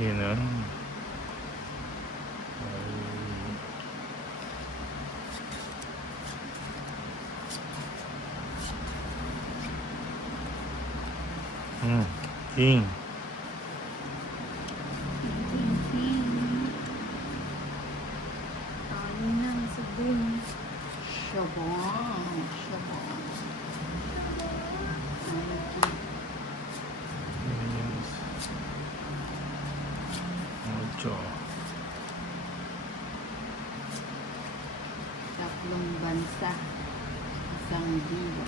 Yun o. King. Shabong. Shabong. Ocho. Tatlong bansa. Isang diwa.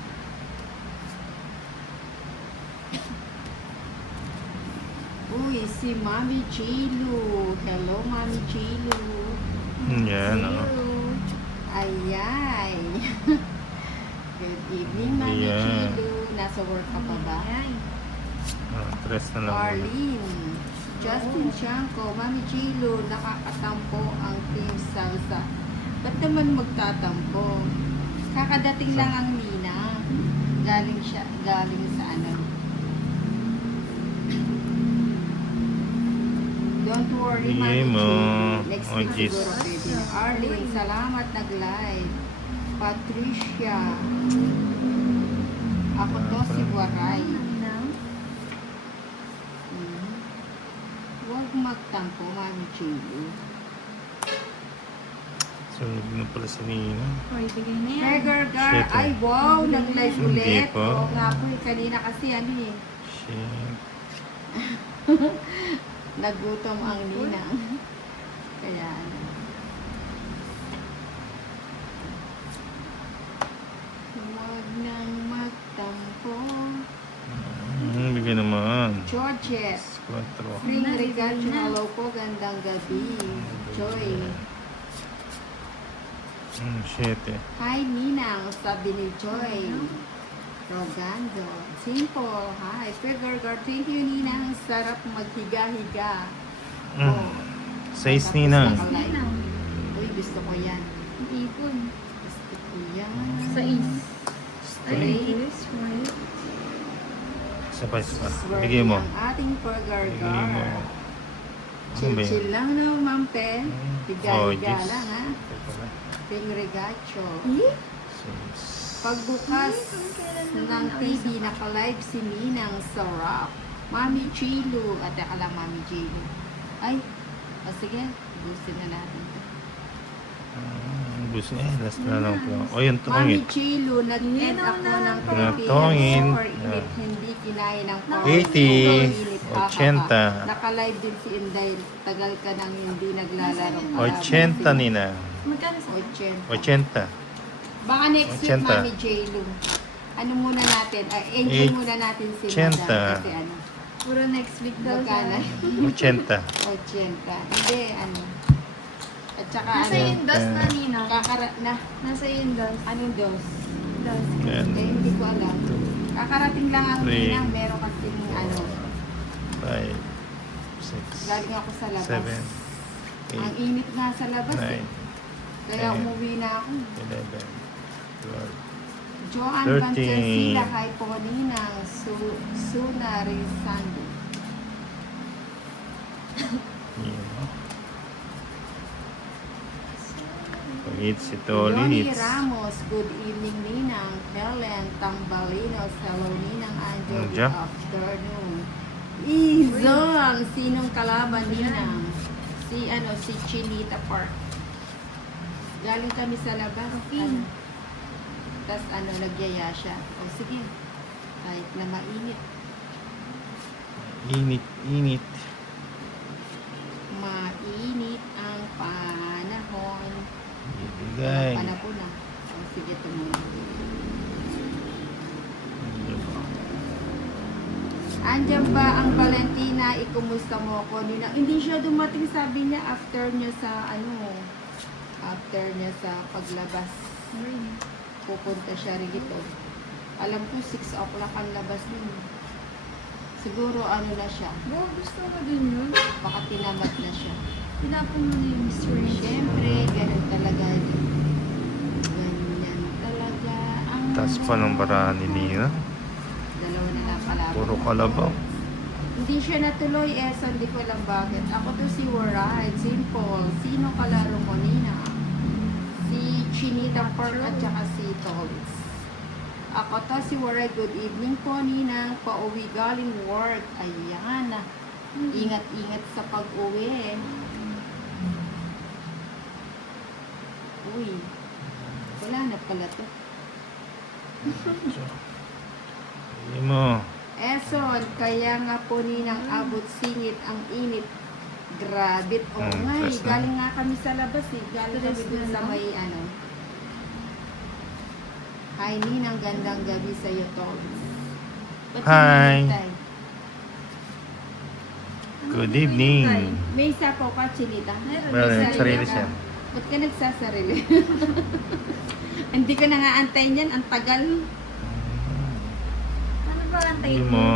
Uy, si Mami Chilu. Hello, Mami Chilu. Yan o. Ayay. Good evening, Mami Ayan. Chilu. Nasa work ka pa ba? Tres na lang muna. Arlene. Justin Chanko. Mami Chilu. Nakakatampo ang Team Salsa. Ba't naman magtatampo? Kakadating lang ang Nina. Galing sa ano. Don't worry, Bigay Mami mo. Chilu. Next Oh, week jeez. siguro pwede na. Arlene, salamat nag-live. Patricia. Ako to si Waray. Huwag magtampo, Mami Chilu. Sunod na pala si Nina. Gargar, Shit, ay wow, nag-live Hindi ulit. po. Oo nga po, kanina kasi ano eh. Shit. Nagutom ang ninang. Kaya ano. Huwag nang magtampo. Bigyan naman. Georges. 4. Spring Regacho, hello po, gandang gabi. Joy. 7. Hi Ninang, sabi ni Joy. Rogando. Simple. Hi. Gargar, thank you Ninang. Sarap maghiga-higa. Oh. 6 Tapos Nina. naka-live. Uy, gusto ko yan. Ipon. Gusto ko yan. Sa is. Ay, Sabay pa. swerte Bigay mo. ang ating Bigay mo. Gargar. Ano ba Chill-chill lang na, Ma'am Pen. Higa-higa yes. lang, ha? Ping Regacho. Eh? 6. Pagbukas ng TV, naka-live si Ninang Sarap. Mami Chilu. At teka lang, Mami Chilu. Ay, sige. Gusto na natin ito. Gusto niya. Last na lang po. O yun, Mami tungit. Chilu, nag-end ako ng Tongin. or init, hindi kinaya ng 80, 80. Naka-live din si Inday. Tagal ka nang hindi naglalaro. 80 Nina. Magkano sa 80. 80. Baka next week, 80. Mami Chilu. Ano muna natin? Enjoy muna natin si 80. Madam. Kasi ano, puro next week daw magkana? 80. 80. Hindi, ano. At saka Nasa ano, yung dos na Nina. nasa yung dos. anong dos? Dos. Yan. Hindi ko alam. Kakarating lang ang Three. Ninang. Meron kasi ano, 5. 6. galing ako sa labas. 7. Ang 8. init nga sa labas 9. eh. Kaya 10. umuwi na ako. 11. 12. Joanne 13. Vancesila, hi po Ninang. Suna Rizando. Yan. Pagit si Leonie Tolitz. Ramos, good evening Ninang. Helen Tambalinos, hello Ninang Angel, Ano good dyan? afternoon. Izon, sinong kalaban Ninang? Si Chinita Park. Galing kami sa labas. Okay. Tapos nagyaya siya. O sige, kahit na mainit. Init. Mainit ang panahon. Ibigay. Panahon na. O sige, tumuloy. Andiyan ba ang Valentina? Ikumusta mo ko? Hindi siya dumating, sabi niya, after niya sa paglabas. Pupunta siya rito. Alam ko 6 o'clock ang labas din. Siguro na siya. Gusto mo din yun? Baka tinamad na siya. Tinapon mo na yung string. Siyempre, ganun talaga. Ganyan talaga ang Taas pa ng barahan ni Nina. dalawa na lang pala. Puro kalabaw. Hindi siya natuloy, so hindi ko alam bakit. Ako to si Waride, simple. Sino kalaro mo, Nina? Si Chinita Park at saka si Tols. Ako to si Waride, good evening po, Nina. Pauwi galing work. Ayan. Ingat-ingat sa pag-uwi. Uy. Wala na pala to. Hindi mo. Eson, kaya nga po Ninang abot singit ang init. Grabe. Oo nga eh. Tres na. Galing nga kami sa labas eh. Galing kami Tres dun na sa lang. may ano. Hi Ninang, gandang gabi sa'yo, Tols. Ba't Hi. hinihintay? Good evening. May sapaw ka, Chinita? Meron. Well, May sarili ka. siya. Ba't ka nagsasarili? Hindi ka na nga antayin yan. Ang tagal. Ano ba Hindi antayin mo.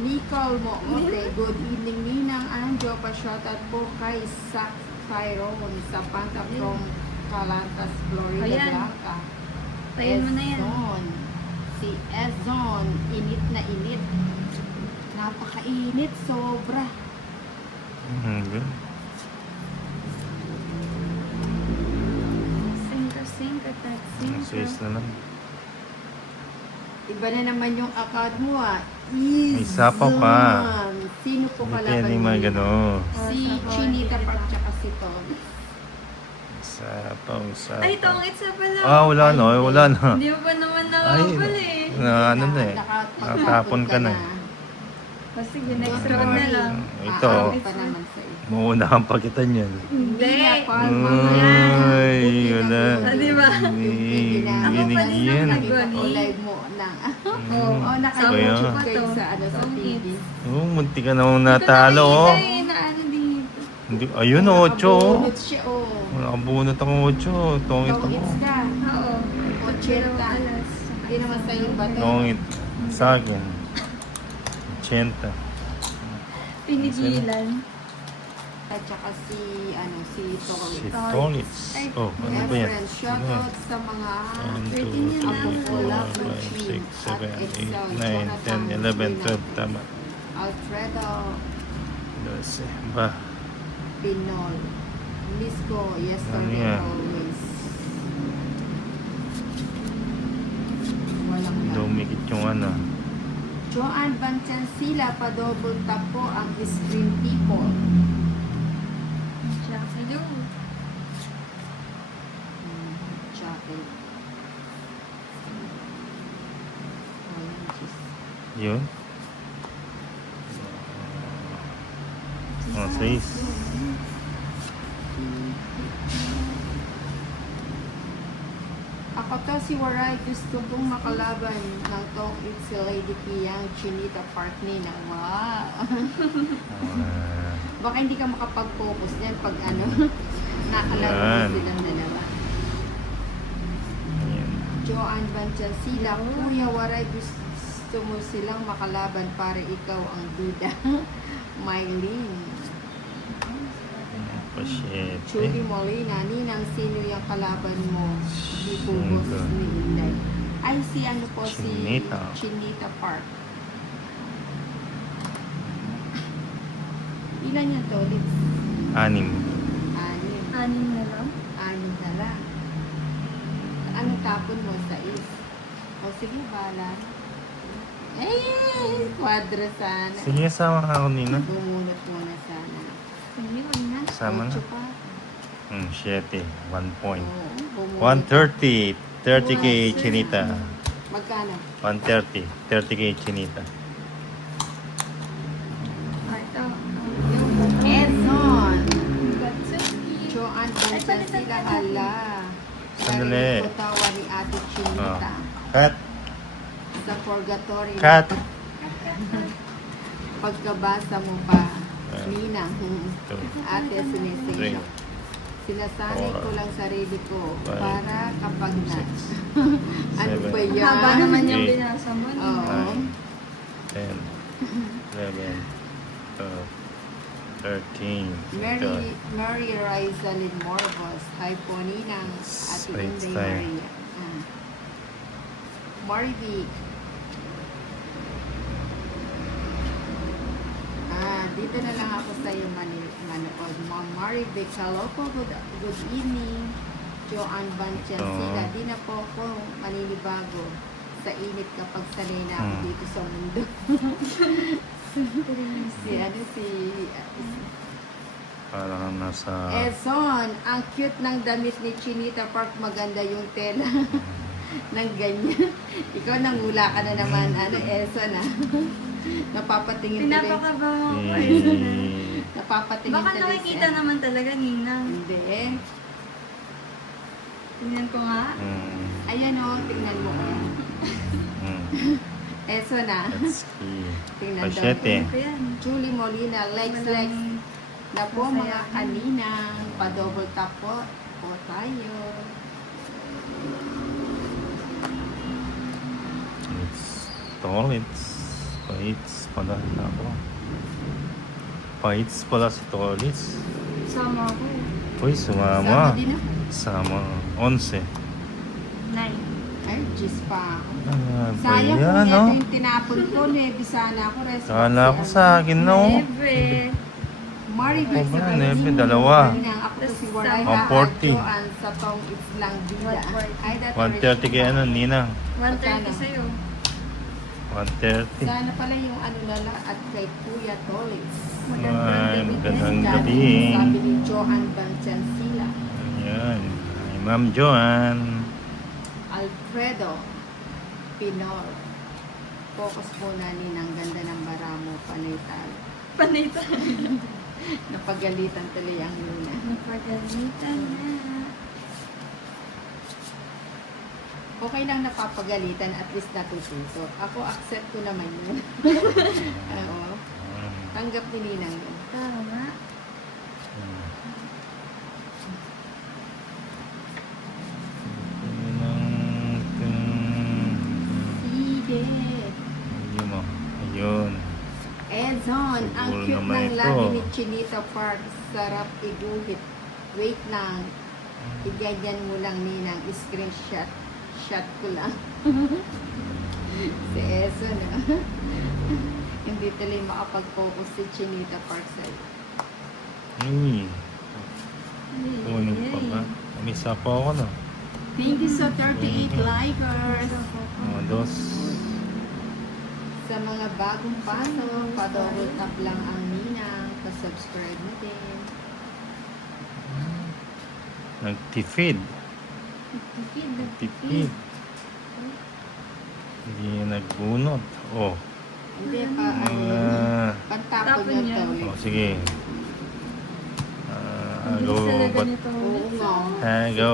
Nicole mo, okay. Good evening, Ninang Anjo. Pa-shoutout po kay Sac Tyrone sa Panta from Calantas, Florida Ayan. Blanca. Tayin mo na yan. Ezon. Si Ezon, init na init. Napakainit, sobra. Good. Singka, Sis na lang. Iba na naman yung account mo May sapaw pa. Sino po Hindi kalaban pwede mo? magano. Si Chinita Park tsaka si Tom. Sapaw. Ay, tongits na pala. Wala na. Wala na. Hindi mo pa naman nakakabal eh. Ano na eh. Nakatapon ka na. O sige, next round na lang. Ito. Aabot pa naman sa iyo. Maunahan pa kita niyan. Hindi. Ay, wala. Ah, di ba? Ako pa din Binigyan. ang nag- Live mo na. Oh, Oh, Kaya. naka-YouTube kayo sa ano sa TV. Oh, munti ka namang natalo. Oh. Na ano dito. Hindi, ayun, 8. Nakabunot siya, oh. Nakabunot ako 8. Tongit Ikaw, ako. it's ka. Oo. 80. Alas. Hindi naman sa'yo ba? Tongit. Sa akin. 80. Pinigilan. At saka si, ano, si Torit. Si Tolitz. Oh, ano ba yan? Friends, shoutout sa mga 1, 2, 13 yun lang. 3, 4, 5, 6, 7, 8, 9, 10, 11, 12. Tama. Alfredo 12. Ba? Pinol. Miss ko, Ano yesterday yan? always. Walang lang. Dumikit yung ano. Joanne Banchansila, pa-double tap po ang screen people. Siya. Hello. Chocolate. Ayan, Diyos. Yun. Oh, 6. Ako to si Waray, gusto kong makalaban ng tong It's Lady Piyang Chinita Park Nina. Wow! Baka hindi ka makapag-focus niyan pag ano, nakalaro Yan. silang dalawa. Joanne Banchansila, Kuya Waray, gusto mo silang makalaban para ikaw ang bida. Mylene. Pasyete. Julie Molina, Ninang, sino yung kalaban mo? Di po boses ni Inday. Ay, si ano po, Chinita. si Chinita Park. Ilan yan to? Ulit? 6. Anim. Anin na lang. Anim na lang. Ano tapon mo sa is? O sige, bahala. Eh, kwadro sana. Sige, sama ka ako, Nina. Bumunot muna sana. Sige, wag na. Sama na. 8 pa. 7. 1 point. Oo, bumunot. 130. 30k Chinita. Magkano? 130. 30k Chinita. Ito. Ezon. Gatsuki. Joanne Ay, Bantan palitan sila natin. hala. Sandali. Sa tawa ni Ate Chinita. Cut. Sa purgatory. Cut. Pagkabasa mo pa. Ah. Nina. 2. Ate sinising. 3. Sinasanay ko lang sarili ko Five. para kapag na. 6. Ano Seven. ba yan? Haba naman yung Eight. binasa mo. Oo. 10. 11. 12. 13. Mary Rizalin Morbos. Hi po, Ninang. Ate Wait, Inday tayo. Maria. Marvic. dito na lang ako sa iyo manood. Ma'am Mari Becalopo, good evening. Joanne Banchansila, di na po ako maninibago sa init kapag sanay na ako dito sa mundo. si Parang nasa... Eson, ang cute ng damit ni Chinita Park, maganda yung tela ng ganyan. Ikaw nangula ka na naman, Eson Napapatingin tuloy. Pinapakabawa ko Napapatingin Baka tuloy nakikita naman talaga, Ninang. Hindi. Tingnan ko nga. Ayan tingnan mo ko. Eson Let's see. Tingnan Pasyete. Ito yan. Julie Molina, likes na po mga kaninang, pa-double tap po tayo. It's Tolits. Paits pala ako. Paits pala si Tolits. Sama ko. Uy, Sama sumama. din ako. Sama. 11. 9. Ay, Diyos pa ako. Ah, ba Sayang yan, kung no? ito yung tinapon ko, Nebisana ako. Kala ko sa akin, no? Never. Mari Ako ba, Nebe? Dalawa. Ako to si Waray Ang 40. Joan sa tong it's lang bida. 140. Ay, that 130 kay ano, Nina. 130 sa'yo. 130. Sana pala yung nala at kay Kuya Tolits. Ay, magandang Sabi gabi. ni Johan Banchansila. Ayan. Ay, Ma'am Joanne. Alfredo Pinor. Focus muna ng ganda ng baramo, panital. Panita. Napagalitan tuloy ang luna. Napagalitan na. Okay lang napapagalitan, at least natututo. Ako, accept ko naman yun. Oo. Tanggap ni Ninang yun. Tama. Sige. Ayun mo. Ayun. Edson, ang Siguro cute naman ng ito. labi ni Chinita Park. Sarap iguhit. Wait lang. Iganyan mo lang, Ninang. Screenshot. Shot ko lang. Si Edson, Hindi tuloy makapag-focus si Chinita Park sa'yo. Uy. Kunin pa ba? Umisa pa ako, no? Thank you sa 38 likers. Mga dos. Sa mga bagong pasok, pa-double tap lang ang Ninang. Pa-subscribe mo din. Nagtipid. Nagtipid. Nagtipid. Hindi nagbunot. Oh. Hindi pa, pantapon Tapon niya yan. to. Oh, sige. Hindi Go. sila But, ganito. Oo nga. go.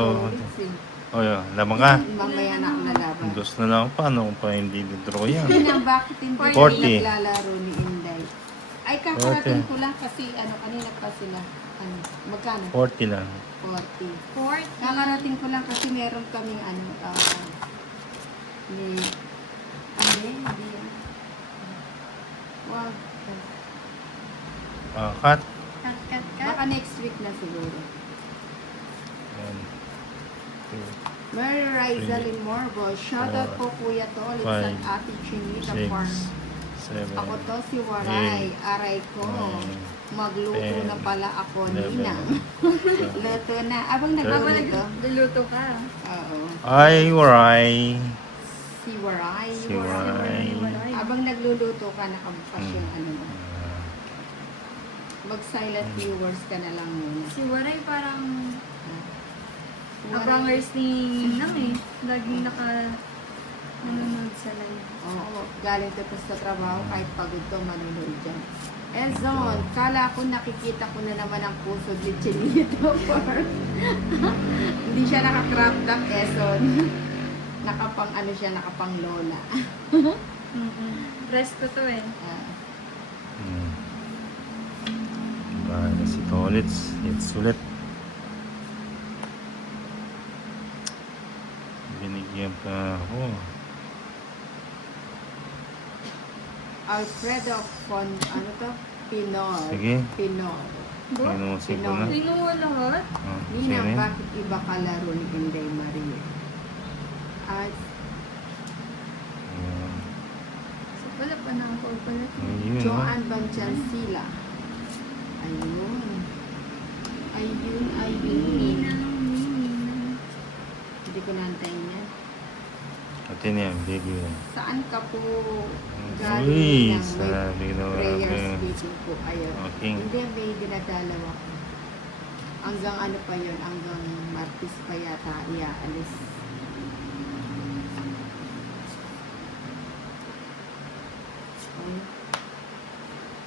Oh, yun. Laban ka. Mamaya na ako lalaban. Dos na lang. Paano kung pa hindi draw yan? Ninang, bakit hindi 40. naglalaro ni Inday? Ay, kakarating ko lang kasi kanina pa sila. Magkano? 40 lang. 40. 40. Kakarating ko lang kasi meron kaming hindi. Wag. Cut. Cut, cut, cut. Baka next week na siguro. 1, 2, Mary Rizalin Morbo. Shoutout po Kuya Tolit sa Five, Ate Chinita 6, Farm. 7, Ako to si Waray. Aray ko. Magluto na pala ako, Ninang. Luto na. Abang nagluluto. Nagluluto ka. Oo. Ay, waray. Si Waray. Si Waray. Abang nagluluto ka, nakabukas yung mo. Mag-silent viewers ka na lang muna. Si Waray parang Waray. abangers ni Ninang eh. Laging nanonood sa live. Oo. Galing to sa trabaho, kahit pagod to, manunood dyan. Ezon, kala ko nakikita ko na naman ang puso ni Chinito Park. Hindi siya naka-crop top, Ezon. Nakapang nakapang lola. Dress ko to eh. Si Tolits. It's ulit. Binigyan pa ako. Alfredo Pinor. Sige. Pinor. Pinusin ko na. Sinuha lahat? Oh, Ninang, sige. bakit iba ka laro ni Inday Maria? At So pala pa na ako pala. Ayun, no? Joanne Banchansila. Ayun. Ayun. Ninang, ninang. Hindi ko nantayin yan. At yun yan, video yan. Saan ka po Uy, galing ng sabi na prayers namin. meeting po? Ayun. Okay. Hindi, may dinadalaw ako. Hanggang ano pa yun, hanggang Martis pa yata iaalis. Ay,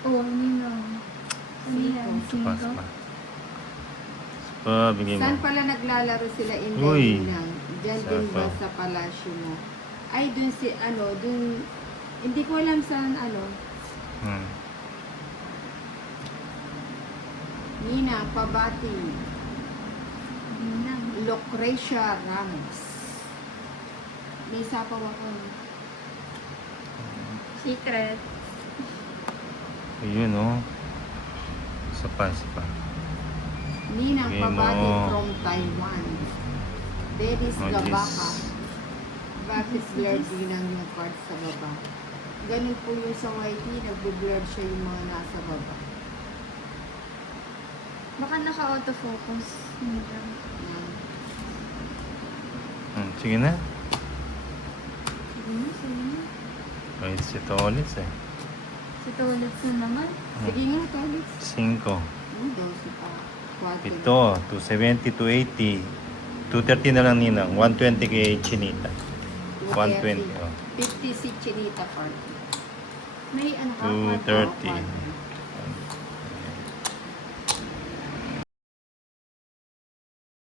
Oo, ninang. Ano yan? Pa, Singko? pa. Pa, bigay mo. saan pala naglalaro sila in Uy. Nang? Diyan din ba Saan pa? sa palasyo mo? Ay, dun si, ano, dun, hindi ko alam saan, ano, Hmm. Nina, Pabati, Ninang. Lucrecia Ramos. May sapaw ako. Secret. Ayun, oh. Isa pa, isa pa. Nina, Sige Pabati mo. from Taiwan. Dennis Oh, Gabaka. yes. Bakit blurred din ang yung card sa baba? Ganun po yung sa YT, nagbe-blur siya yung mga nasa baba. Baka naka-autofocus. Ninang. Yan. Sige na. Sige na, sige na. Wait, ito ulit eh. Sa toilet na naman. Sige nga, Tolis. 5. 12 pa. 4. Ito, 270, 280. 230 na lang ninang. 120 kay Chinita. 120. Oh. 50 si Chinita Party. May ano ka? 230. Quadro.